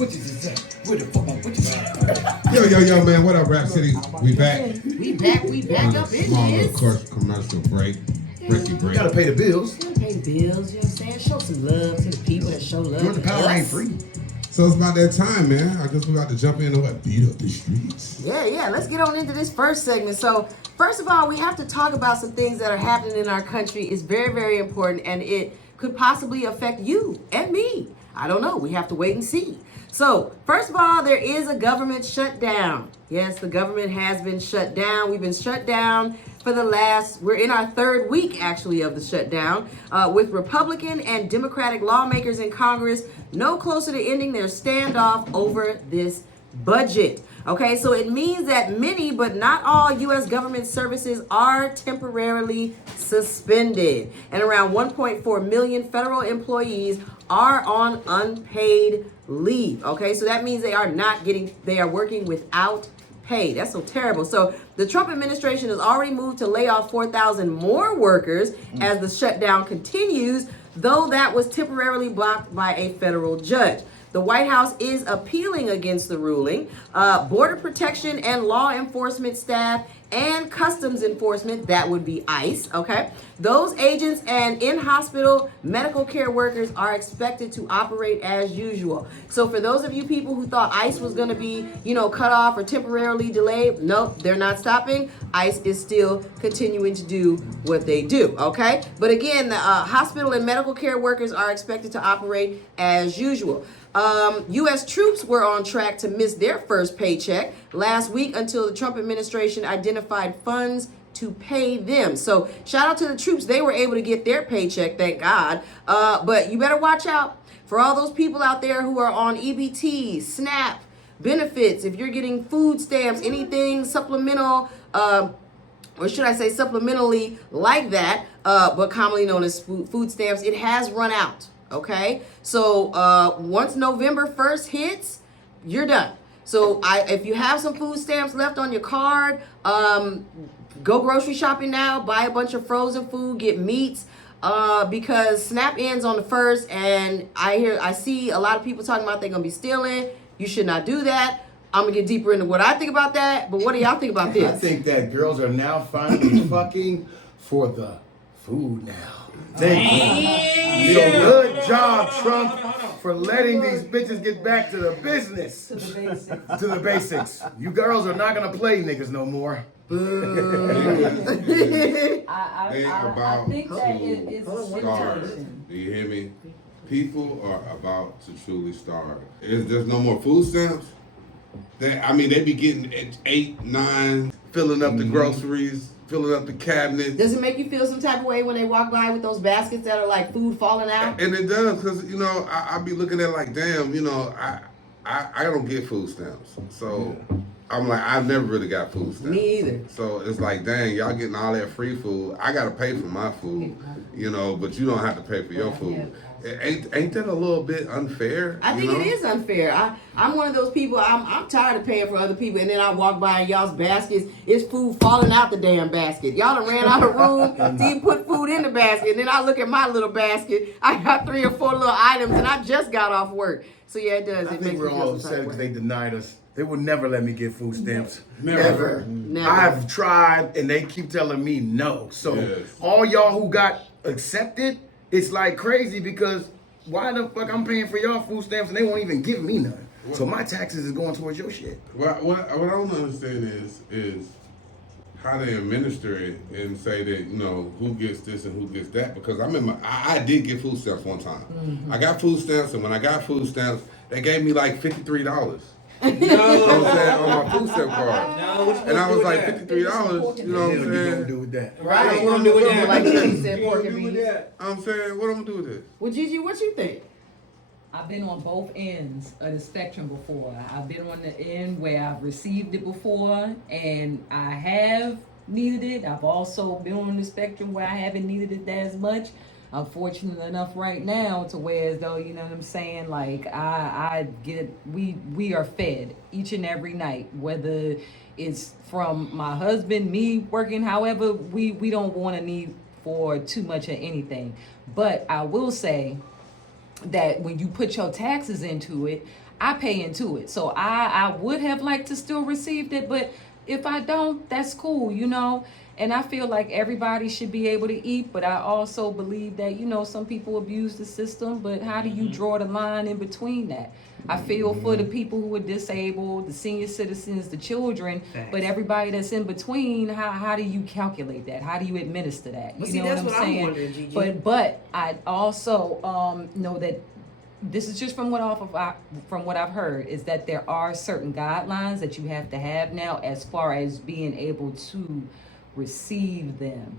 What is that? Where the fuck what is Yo, man, what up, Rap City? We back. We back up in Small this. little course commercial break. Break. Gotta pay the bills. Gotta pay the bills, you know what I'm saying? Show some love to the people that show love. Georgia to Power us. ain't free. So it's about that time, man. I guess we got to jump in and beat up the streets. Yeah. Let's get on into this first segment. So, first of all, we have to talk about some things that are happening in our country. It's very, very important, and it could possibly affect you and me. I don't know. We have to wait and see. So, first of all, there is a government shutdown. Yes, the government has been shut down. We've been shut down for we're in our third week, actually, of the shutdown, with Republican and Democratic lawmakers in Congress no closer to ending their standoff over this budget. Okay, so it means that many, but not all, U.S. government services are temporarily suspended. And around 1.4 million federal employees are on unpaid leave. Okay, so that means they are working without pay. That's so terrible. So the Trump administration has already moved to lay off 4,000 more workers as the shutdown continues, though that was temporarily blocked by a federal judge. The White House is appealing against the ruling. Border protection and law enforcement staff and customs enforcement, that would be ICE, okay? Those agents and in-hospital medical care workers are expected to operate as usual. So for those of you people who thought ICE was gonna be, cut off or temporarily delayed, nope, they're not stopping. ICE is still continuing to do what they do, okay? But again, the hospital and medical care workers are expected to operate as usual. U.S. troops were on track to miss their first paycheck last week until the Trump administration identified funds to pay them. So shout out to the troops. They were able to get their paycheck, thank God. But you better watch out for all those people out there who are on EBT, SNAP, benefits. If you're getting food stamps, anything supplemental, or should I say supplementally like that, but commonly known as food stamps, it has run out. Okay, so once November 1st hits, you're done. So if you have some food stamps left on your card, go grocery shopping now, buy a bunch of frozen food, get meats, because SNAP ends on the 1st, and I see a lot of people talking about they're gonna be stealing. You should not do that. I'm gonna get deeper into what I think about that, but what do y'all think about this? I think that girls are now finally fucking for the food now. Thank you. So good job, Trump, for letting these bitches get back to the business. To the basics. You girls are not gonna play niggas no more. I think that it's a situation. Do you hear me? People are about to truly starve. There's no more food stamps. They be getting 8, 9, filling up the groceries, filling up the cabinets. Does it make you feel some type of way when they walk by with those baskets that are like food falling out? And it does, because, I be looking at like, damn, I don't get food stamps. So I'm like, I've never really got food stamps. Me either. So it's like, dang, y'all getting all that free food. I got to pay for my food, but you don't have to pay for your food. Ain't that a little bit unfair? I think it is unfair. I'm one of those people, I'm tired of paying for other people, and then I walk by and y'all's baskets, it's food falling out the damn basket. Y'all done ran out of room to even put food in the basket, and then I look at my little basket, I got 3 or 4 little items, and I just got off work. So yeah, it does. I think we're all upset because they denied us. They would never let me get food stamps. Never. I've tried, and they keep telling me no. So all y'all who got accepted, it's like crazy because why the fuck I'm paying for y'all food stamps and they won't even give me none? So my taxes is going towards your shit. What I don't understand is how they administer it and say that, who gets this and who gets that. Because I did get food stamps one time. Mm-hmm. I got food stamps, and when I got food stamps, they gave me like $53. No. You know what I'm saying? On my food stamp card. No, and I was like, $53, you know what I'm saying? What you gonna do with that? Right. What I'm doing with that? Like you said, pork and beans. I'm saying, what I'm gonna do with this? Well, Gigi, what you think? I've been on both ends of the spectrum before. I've been on the end where I've received it before and I have needed it. I've also been on the spectrum where I haven't needed it as much. I'm fortunate enough right now to where, as though, you know what I'm saying, like we are fed each and every night, whether it's from my husband, me working, however, we don't want to need for too much of anything. But I will say that when you put your taxes into it, I pay into it. So I would have liked to still received it, but if I don't, that's cool, you know. And I feel like everybody should be able to eat, but I also believe that, you know, some people abuse the system, but how do you draw the line in between that? I feel for the people who are disabled, the senior citizens, the children, but everybody that's in between, how do you calculate that? How do you administer that? Well, You see, know that's what I'm what I'm saying? wondering, Gigi. But I also know that this is just from what I've heard, is that there are certain guidelines that you have to have now as far as being able to receive them.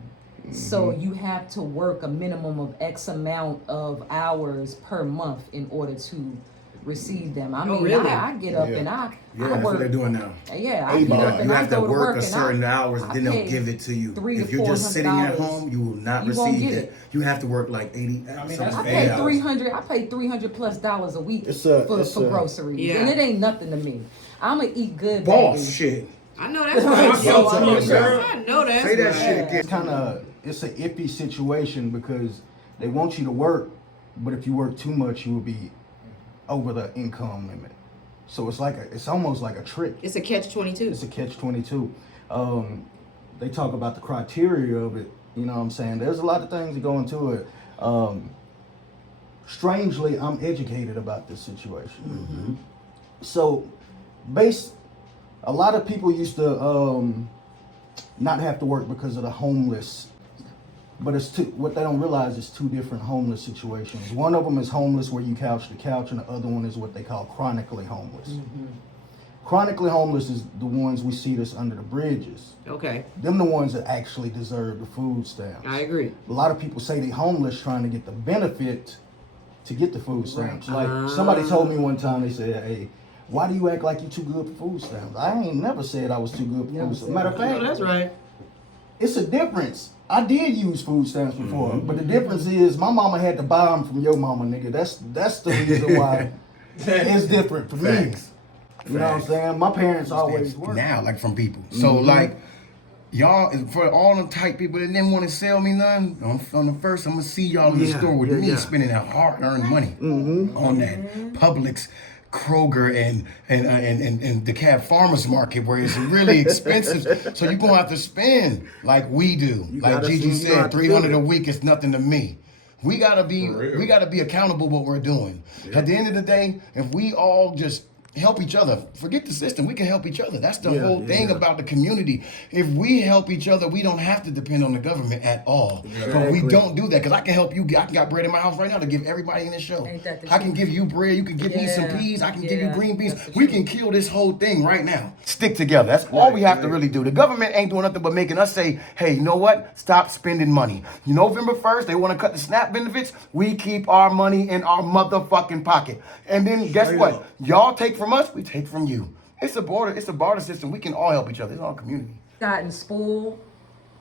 So you have to work a minimum of X amount of hours per month in order to receive them. I mean, really? I get up and I that's work. what they're doing now. Yeah, I get up You and I have to go to work work a certain hours, I then they'll pay give it to you. $300 If to you're just sitting at $400, home, you will not you won't receive get it. it. You have to work like 80. I something, pay 80 hours. $300. I pay $300+ a week for groceries, and it ain't nothing to me. I'ma eat good, Boss baby. shit. I know that's right. Yo, I know that's Say that right. shit again. Kind of, it's an iffy situation because they want you to work, but if you work too much, you will be over the income limit. So it's almost like a trick. It's a catch-22. It's a catch-22. They talk about the criteria of it. You know what I'm saying? There's a lot of things that go into it. Strangely, I'm educated about this situation. So, a lot of people used to not have to work because of the homeless. But what they don't realize is two different homeless situations. One of them is homeless where you couch to couch, and the other one is what they call chronically homeless. Chronically homeless is the ones we see that's under the bridges. Okay, Them the ones that actually deserve the food stamps. I agree. A lot of people say they homeless trying to get the benefit to get the food stamps. Like somebody told me one time, they said, hey, why do you act like you too good for food stamps? I ain't never said I was too good for food stamps. Matter of fact, No, that's right. it's a difference. I did use food stamps before, but the difference is my mama had to buy them from your mama, nigga. That's the reason why it's different for me. Facts. You know what I'm saying? My parents always worked. Now, like from people. So like, y'all, for all them tight people that didn't want to sell me none, on the first, I'm gonna see y'all in the store with me spending that hard-earned money on that Publix, Kroger, and the Cab Farmers Market where it's really expensive. So you're gonna have to spend like we do. Like Gigi said, $300 a week is nothing to me. We gotta be accountable what we're doing. At the end of the day, if we all just help each other. Forget the system. We can help each other. That's the whole thing about the community. If we help each other, we don't have to depend on the government at all. But we don't do that because I can help you. I got bread in my house right now to give everybody in this show. Ain't that the I can truth? give you bread. You can give me some peas. I can give you green beans. that's the We truth. can kill this whole thing right now. Stick together. That's all we have to really do. The government ain't doing nothing but making us say, hey, you know what? Stop spending money. November 1st, they want to cut the SNAP benefits. We keep our money in our motherfucking pocket. And then guess what? Y'all take from us, we take from you. It's a barter system. We can all help each other. It's all community. Gotten spoiled,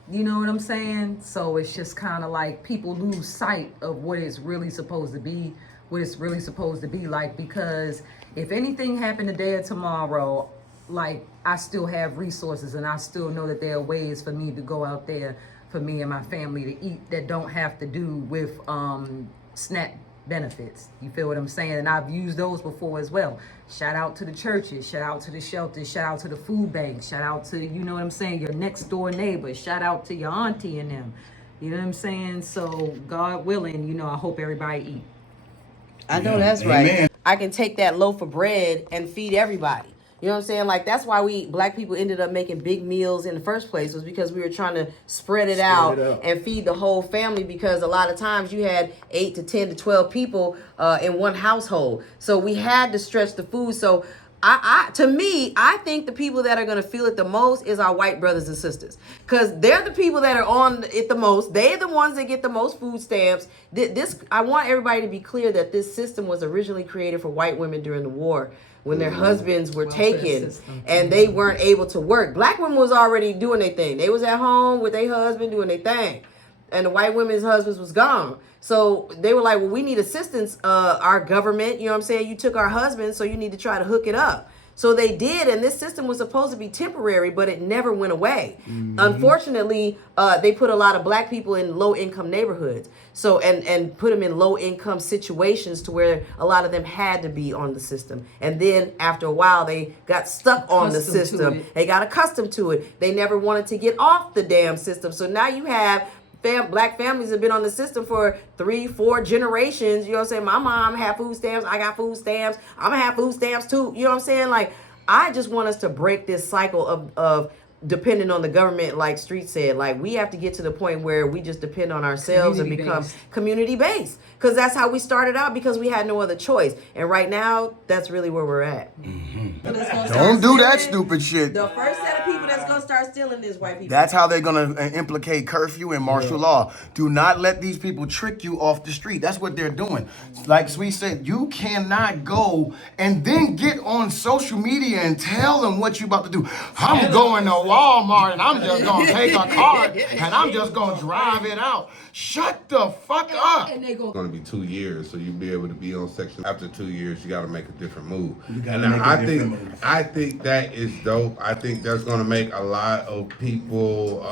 you know what I'm saying? So it's just kind of like people lose sight of what it's really supposed to be, like, because if anything happened today or tomorrow, like, I still have resources and I still know that there are ways for me to go out there for me and my family to eat that don't have to do with SNAP benefits. You feel what I'm saying? And I've used those before as well. Shout out to the churches, shout out to the shelters, shout out to the food banks, shout out to, you know what I'm saying, your next door neighbor, shout out to your auntie and them. You know what I'm saying? So God willing, you know, I hope everybody eat. I know that's right. Amen. I can take that loaf of bread and feed everybody. You know what I'm saying? Like, that's why black people ended up making big meals in the first place, was because we were trying to spread it out and feed the whole family, because a lot of times you had 8 to 10 to 12 people in one household. So we had to stretch the food. So I think the people that are going to feel it the most is our white brothers and sisters, because they're the people that are on it the most. They're the ones that get the most food stamps. I want everybody to be clear that this system was originally created for white women during the war, when their husbands were taken and they weren't able to work. Black women was already doing their thing. They was at home with their husband doing their thing. And the white women's husbands was gone. So they were like, well, we need assistance, our government. You know what I'm saying? You took our husbands, so you need to try to hook it up. So they did, and this system was supposed to be temporary, but it never went away. Unfortunately, they put a lot of black people in low-income neighborhoods, so and put them in low-income situations to where a lot of them had to be on the system. And then after a while, they got stuck on the Accustomed to system. it. They got accustomed to it. They never wanted to get off the damn system. So now you have black families have been on the system for 3-4 generations. You know what I'm saying? My mom had food stamps. I got food stamps. I'm gonna have food stamps too. You know what I'm saying? Like, I just want us to break this cycle of depending on the government, like Streetz said. Like, we have to get to the point where we just depend on ourselves and become community based, because that's how we started out, because we had no other choice. And right now, that's really where we're at. Don't do that stupid shit. The first set of people that's gonna start stealing is white people. That's how they're gonna implicate curfew and martial law. Do not let these people trick you off the street. That's what they're doing. Like Sweet said, you cannot go and then get on social media and tell them what you about to do. I'm going to Walmart and I'm just gonna take a cart and I'm just gonna drive it out. Shut the fuck up. And they go. It's going to be 2 years, so you'll be able to be on section. After 2 years, you got to make a different move. gotta And make a I different think move. I think that is dope. I think that's going to make a lot of people.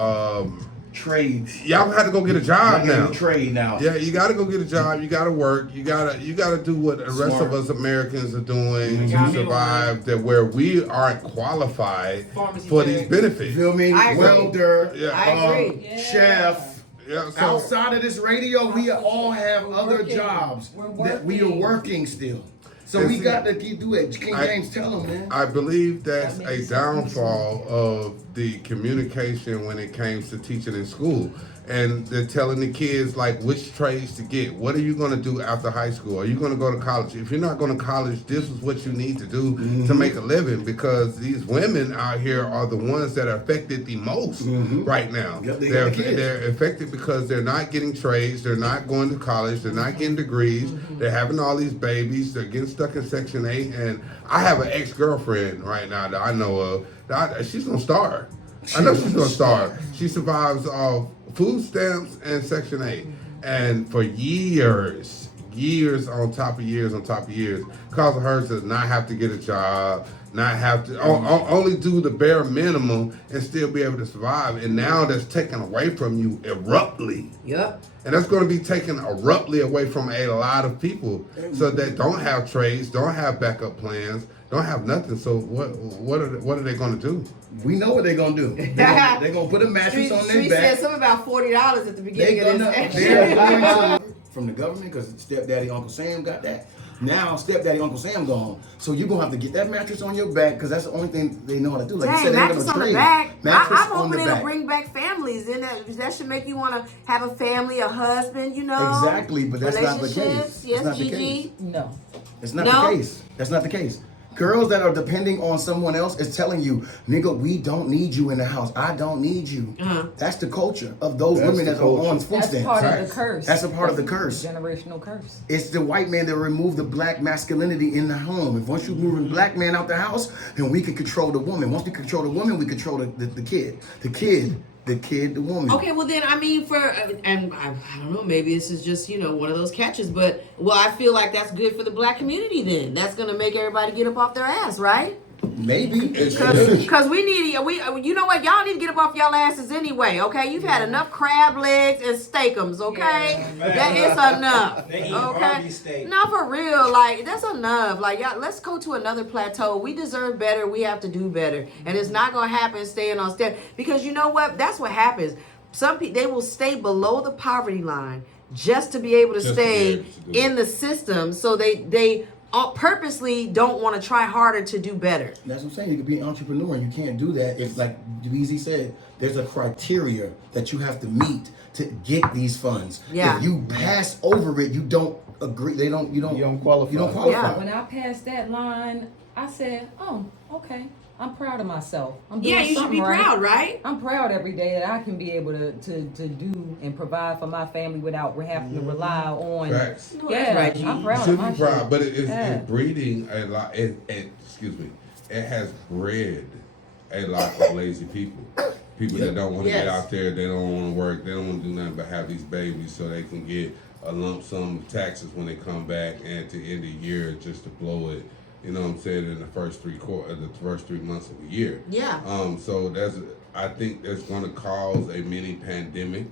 Trades. Y'all have to go get a job now. Trade now. Yeah, you got to go get a job. You got to work. You got to do what the rest Smart. of us Americans are doing Yeah, to survive. That where we aren't qualified Pharmacy for tech. these benefits. Feel me? I agree. Welder. Yeah. I agree. Chef. Yeah, so Outside of this radio, we all have We're other working. jobs We're that we are working. working still. So And we see, got to keep doing it. King I- James, tell them, man. I believe that's That a makes sense. downfall of the communication when it comes to teaching in school. And they're telling the kids, like, which trades to get. What are you going to do after high school? Are you going to go to college? If you're not going to college, this is what you need to do to make a living, because these women out here are the ones that are affected the most right now. Yep, they got the kids. They're affected because they're not getting trades. They're not going to college. They're not getting degrees. They're having all these babies. They're getting stuck in Section 8. And I have an ex-girlfriend right now that I know of. She's going to starve. I know she's going to starve. She survives off food stamps and Section 8. And for years on top of years on top of years, causing her to not have to get a job, not have to only do the bare minimum and still be able to survive. And now that's taken away from you abruptly. Yep. And that's going to be taken abruptly away from a lot of people, so that don't have trades, don't have backup plans, don't have nothing. So what are they going to do? We know what they're going to do. They're going to put a mattress on their Street said back. something about $40 at the beginning They're of going this. to from the government, because stepdaddy Uncle Sam got that. Now stepdaddy Uncle Sam gone, so you're gonna have to get that mattress on your back, because that's the only thing they know how to do. Like you Dang, said, they ain't mattress gonna on the trade. back. Mattress I'm on hoping the it'll back. bring back families, and that should make you want to have a family, a husband, you know. Exactly, but that's not the case. Relationships. Yes, It's not the Gigi. case. No. It's not No? the case. That's not the case. Girls that are depending on someone else is telling you, nigga, we don't need you in the house. I don't need you. That's the culture of those women that are on food That's stamps. part of the curse. That's a part of the curse. Generational curse. It's the white man that removed the black masculinity in the home. If once you move the black man out the house, then we can control the woman. Once we control the woman, we control the kid. The kid, the woman. Okay, well then, I mean, and I don't know, maybe this is just, one of those catches, but, I feel like that's good for the black community then. That's going to make everybody get up off their ass, right? Maybe. Because we need, you know what, y'all need to get up off y'all asses anyway, okay? You've had enough crab legs and steakums, okay? That is enough, They eat okay? Barbie steak. No, for real, like, that's enough. Like, y'all, let's go to another plateau. We deserve better. We have to do better. And it's not going to happen staying on step. Because you know what? That's what happens. Some people, they will stay below the poverty line just to be able to Just to be stay able to do in the system. So they purposely don't want to try harder to do better. That's what I'm saying. You can be an entrepreneur and you can't do that if, like Beezy said, there's a criteria that you have to meet to get these funds. Yeah. If you pass over it, you don't agree. You don't qualify. You don't qualify. Yeah. When I passed that line, I said, "Oh, okay. I'm proud of myself. I'm doing Yeah, you should something be right. proud, right? I'm proud every day that I can be able to do and provide for my family without having to rely on." Facts. Yeah, right, G. I'm You proud should of my be proud, shit. but it's Yeah. breeding a lot. Excuse me. It has bred a lot of lazy people. People that don't want to get Yes. out there. They don't want to work. They don't want to do nothing but have these babies so they can get a lump sum of taxes when they come back, and at the end of the year just to blow it You know what I'm saying, in the first the first 3 months of the year. Yeah. So I think that's going to cause a mini pandemic,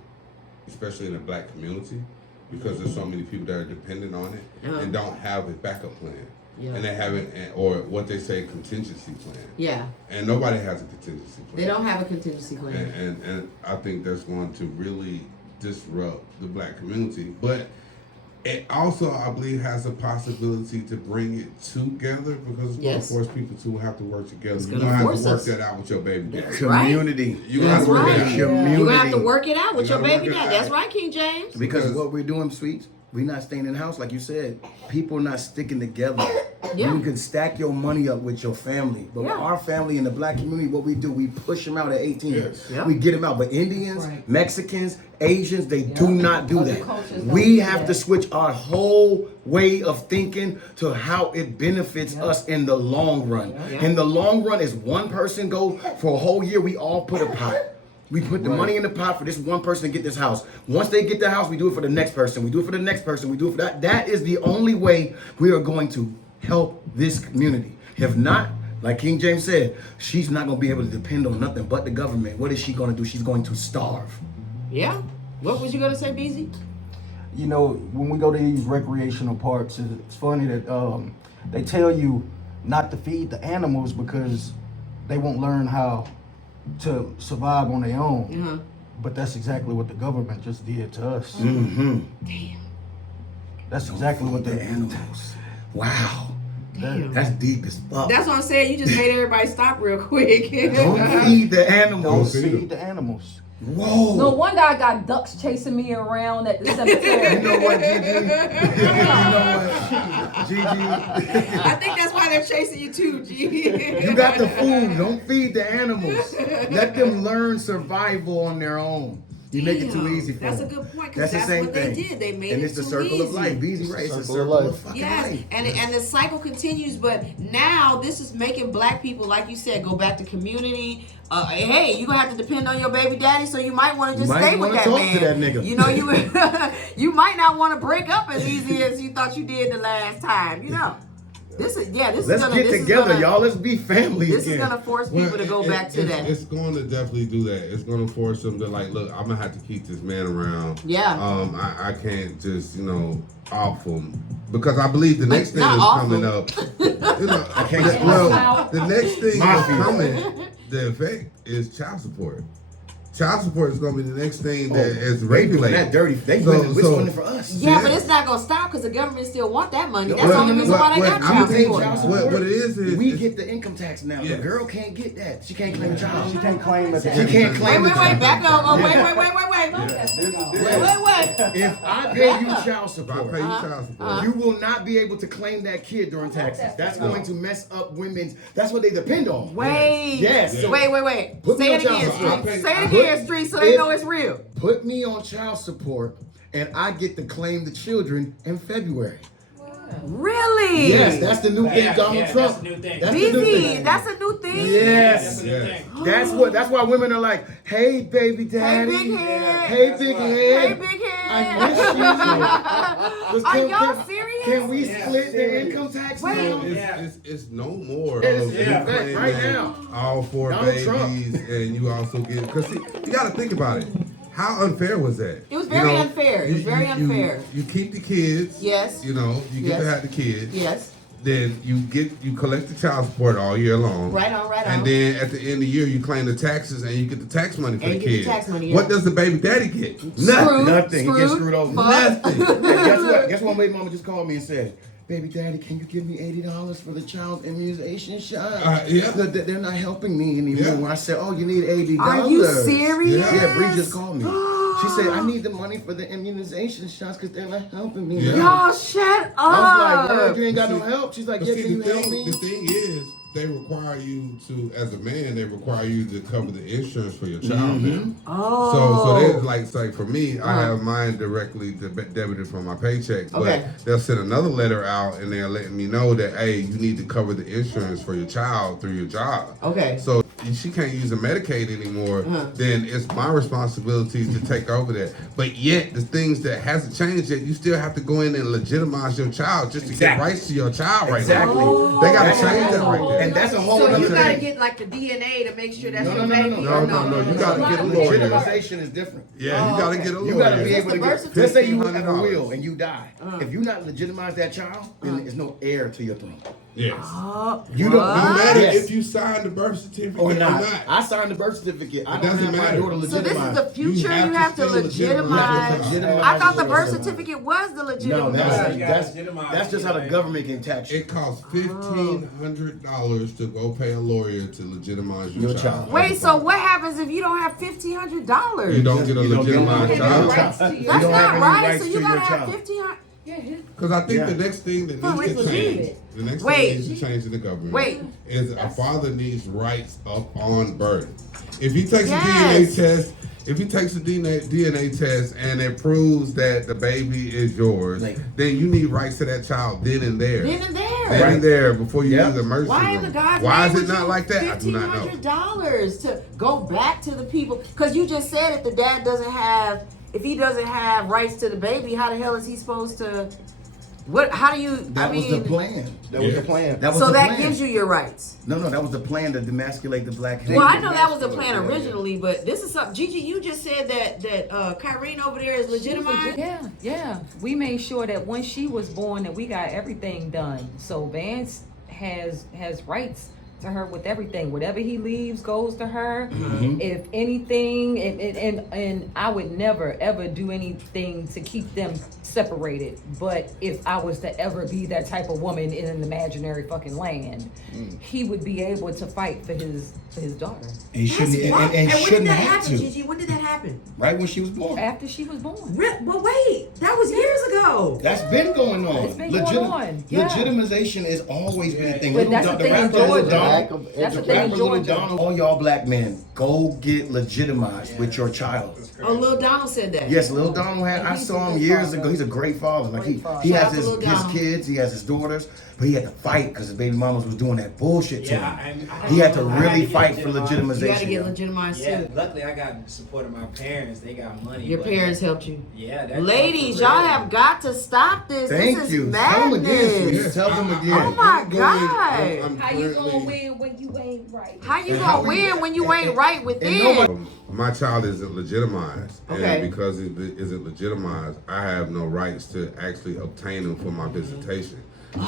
especially in the black community, because there's so many people that are dependent on it and don't have a backup plan. Yeah. And they haven't, or what they say, contingency plan. Yeah. And nobody has a contingency plan. They don't have a contingency plan. And I think that's going to really disrupt the black community. But it also, I believe, has a possibility to bring it together, because it's going to force people to have to work together. You're going to have to work that out with your baby daddy. Community. Right. You're going to have to work it out. You're going to have to work it out with your baby daddy. That's right, King James. Because what we're doing, Streetz, we're not staying in the house, like you said. People are not sticking together. Yeah. You can stack your money up with your family. But with our family in the black community, what we do, we push them out at 18. Yes. We get them out. But Indians, Mexicans, Asians, they do not do that. We have to switch our whole way of thinking to how it benefits us in the long run. In the long run, is one person go for a whole year, we all put a pot. We put the money in the pot for this one person to get this house. Once they get the house, we do it for the next person. We do it for the next person. We do it for that. That is the only way we are going to help this community. If not, like King James said, she's not going to be able to depend on nothing but the government. What is she going to do? She's going to starve. Yeah. What was you going to say, Beezy? You know, when we go to these recreational parks, it's funny that they tell you not to feed the animals because they won't learn how to survive on their own. But that's exactly what the government just did to us. Mm-hmm. Damn. That's exactly what the animals. Wow. That's deep as fuck. That's what I'm saying. You just made everybody stop real quick. Don't feed the animals. Don't feed the animals. Whoa. No wonder I got ducks chasing me around at the cemetery. You know what, Gigi? Gigi. I think that's why they're chasing you too, G. You got the food. Don't feed the animals. Let them learn survival on their own. You make it too easy for That's them. a good point, That's because the that's same what thing. they did. They made and it it's the too circle of easy. life. Beezy, right? It's the circle of fucking life. And the cycle continues, but now this is making black people, like you said, go back to community. Hey, you're gonna have to depend on your baby daddy, so you might want to just stay with that man. To that nigga. You know, you might not want to break up as easy as you thought you did the last time. You know, this is Let's get together, y'all. Let's be family This again. is gonna force people to go back to that. It's going to definitely do that. It's going to force them to like, look, I'm gonna have to keep this man around. Yeah. I can't just off him, because I believe the next thing is coming up. The next thing that's coming, the effect is child support. Child support is going to be the next thing that is regulated. That dirty. They winning for us. Yeah, but it's not gonna stop because the government still want that money. That's the only reason why they got child support. What it is we get the income tax now. The girl can't get that. She can't claim child. She can't claim it. She can't claim it. Wait, back up. Oh, wait. If I pay you child support, support, you will not be able to claim that kid during taxes. That's going to mess up women's. That's what they depend on. Wait. Yes. So, wait. Put me Say on it again, child support. Streetz. Say it again, Streetz, so they know it's real. Put me on child support, and I get to claim the children in February. Really? Yes, that's the new thing, Donald Trump. That's the new thing. That's the new Beezy, thing. that's a new thing. Yes. That's why women are like, hey baby daddy. Hey big head. Hey big head. Hey big head. I miss you. Are y'all serious? Can we split the income tax now? It's no more It's of you claiming right now. all 4 Donald babies Trump. and you also get, because you got to think about it. How unfair was that? It was very unfair. It was very unfair. You keep the kids. Yes. You get to have the kids. Yes. Then you collect the child support all year long. Right on. And then at the end of the year, you claim the taxes and you get the tax money for And the you get the kids. tax money, yeah. What does the baby daddy get? Nothing. He gets screwed over. Nothing. Guess what? Baby mama just called me and said, baby daddy, can you give me $80 for the child immunization shot? Yeah. They're not helping me anymore. Yeah. I said, oh, you need $80. Are you serious? Yeah, Bree just called me. She said, I need the money for the immunization shots because they're not helping me. Yeah. Y'all shut up. I was like, word, you ain't got no help. She's like, But yeah, see, can you help me? The thing is, they require you to, as a man, they require you to cover the insurance for your child now. Oh. So they like for me, I have mine directly debited from my paycheck, but they'll send another letter out and they're letting me know that, hey, you need to cover the insurance for your child through your job. Okay. So she can't use a Medicaid anymore, then it's my responsibility to take over that. But yet, the things that hasn't changed yet, you still have to go in and legitimize your child just to get rights to your child right now. They got to change that right there. And that's a whole So other you gotta thing. get like the DNA to make sure that's No, your no, no, baby. no, No, you got to get a lawyer. Legitimization is different. Yeah, you got to get a lawyer. You got to be Just able the to birth get. Let's say you have a $1,500. will and you die. If you not legitimize that child, then there's no heir to your throne. Yes. You don't. No matter Yes. if you signed the birth certificate Or or not. not. I signed the birth certificate. I It don't doesn't have my matter. daughter So this is legitimized. the future. You have to still legitimize. legitimize I thought the your birth child. certificate was the No, legitimate. that's just how the government can tax you. It costs $1,500 to go pay a lawyer to legitimize your child. Wait, so what happens if you don't have $1,500? You don't get a You don't get legitimized a child. rights to You That's don't have not any right. rights So to you your gotta have child. $1,500. Because I think Yeah. the next thing that Oh, needs it's to change, legitimate. the next Wait. thing needs to change in the government Wait. is a father needs rights up on birth. If he takes Yes. a DNA test, if he takes a DNA test and it proves that the baby is yours, Like- then you need rights to that child then and there. Then and there. Then and there before you Yeah. use the mercy Why room. in the God's Why name is it would not you like that? I do not know. $1,500 to go back to the people? Because you just said if the dad doesn't have, if he doesn't have rights to the baby, how the hell is he supposed to? What? How do you? That I was mean, the plan. That was the plan. That was so the that plan. gives you your rights. No, that was the plan to demasculate the black. Well, I know that was the plan originally, but this is something. Gigi, you just said that Kyrene over there is legitimized. Yeah. We made sure that when she was born that we got everything done. So Vance has rights to her with everything. Whatever he leaves goes to her. If anything, and I would never ever do anything to keep them separated. But if I was to ever be that type of woman in an imaginary fucking land, he would be able to fight for his daughter. And he shouldn't. And when did shouldn't that have happen, to. Gigi? When did that happen? Right when she was born. After she was born. But wait, that was years ago. That's been going on. It's been going on, yeah. Legitimization is always been a thing. But that's the thing in Georgia. That's the thing in Georgia. All y'all black men, go get legitimized with your child. Oh, Lil Donald said that. Yes, Lil Donald had. I saw him years ago. He's a great father. Like he Shout has out to his Lil Donald. kids. He has his daughters. But he had to fight because his baby mamas was doing that bullshit to Yeah, him. I He had to I really get fight for You gotta get legitimization. legitimized Yeah, too. luckily I got support of my parents. They got money. Your but- parents helped you. Yeah, that's Ladies, for y'all real. have got to stop this. Thank this is you. Tell them again. madness. Sweetie. Tell them Oh again. my I'm God. How you currently- gonna win when you ain't right? How you gonna win when you ain't right and within? nobody- My child isn't legitimized, Okay. and because it isn't legitimized, I have no rights to actually obtain him for my visitation.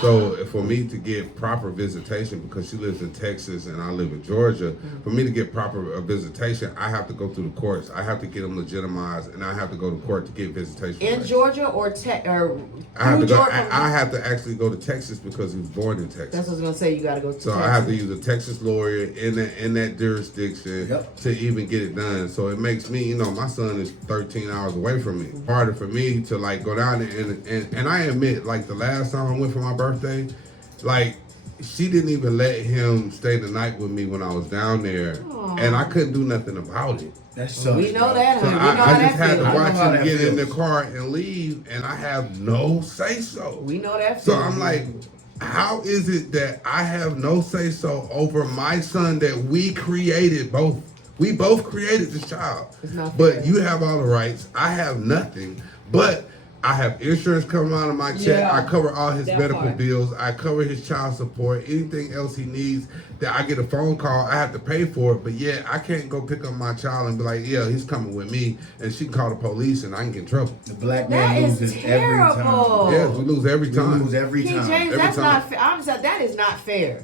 So for me to get proper visitation, because she lives in Texas and I live in Georgia, for me to get proper visitation, I have to go through the courts. I have to get them legitimized, and I have to go to court to get visitation. In rights. Georgia or I have to go. Georgia? I have to actually go to Texas because he was born in Texas. That's what I was gonna say. You gotta go to So Texas. I have to use a Texas lawyer in that jurisdiction Yep. to even get it done. So it makes me, my son is 13 hours away from me. Harder for me to like go down there and I admit, like the last time I went for my birthday, like she didn't even let him stay the night with me when I was down there, and I couldn't do nothing about it. That sucks. We know bro. that, So honey. We know I how just that had to feels. I know watch how him that get in the feels. car and leave, and I have no say so. We know that So feels. I'm like, how is it that I have no say so over my son that we created both? We both created this child. It's not But fair. you have all the rights. I have nothing. But I have insurance coming out of my check. Yeah, I cover all his that medical part. bills. I cover his child support. Anything else he needs that I get a phone call, I have to pay for it. But yeah, I can't go pick up my child and be like, yeah, he's coming with me. And she can call the police and I can get in trouble. The black That man is loses every terrible. time. Yes, we lose every We time. lose every King time. James, Every that's time. not fair. I'm sorry, that is not fair.